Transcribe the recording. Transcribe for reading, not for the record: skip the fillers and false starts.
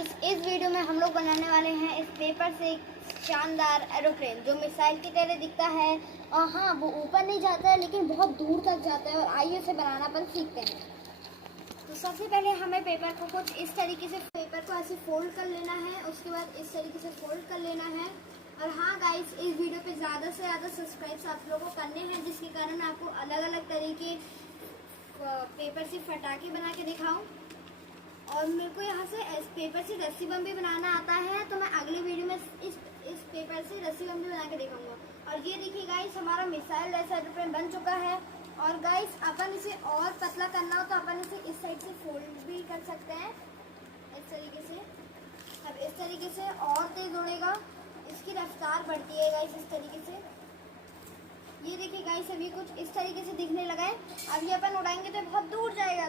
Guys, इस video में हम लोग बनाने वाले हैं इस पेपर से एक शानदार एरोप्लेन जो मिसाइल की तरह दिखता है। और हाँ, वो ऊपर नहीं जाता है लेकिन बहुत दूर तक जाता है। और आइए इसे बनाना अपन सीखते हैं। तो सबसे पहले हमें पेपर को कुछ इस तरीके से पेपर को ऐसे फोल्ड कर लेना है। उसके बाद इस तरीके से फोल्ड कर लेना है। और हाँ गाइस, इस वीडियो पे ज़्यादा से ज़्यादा सब्सक्राइब्स आप लोगों को करने हैं, जिसके कारण आपको अलग अलग तरीके पेपर से फटाके बना के दिखाऊँ। और मेरे को यहाँ से इस पेपर से रस्सी बम भी बनाना आता है, तो मैं अगले वीडियो में इस पेपर से रस्सी बम भी बना के दिखाऊंगा। और ये देखिए गाइस, हमारा मिसाइल जैसा एरोप्लेन बन चुका है। और गाइस, अपन इसे और पतला करना हो तो अपन इसे इस साइड से फोल्ड भी कर सकते हैं, इस तरीके से। अब इस तरीके से और तेज उड़ेगा, इसकी रफ्तार बढ़ती है गाइस इस तरीके से। ये देखिए गाइस, अभी कुछ इस तरीके से दिखने लगा है। अब ये अपन उड़ाएंगे तो बहुत दूर जाएगा।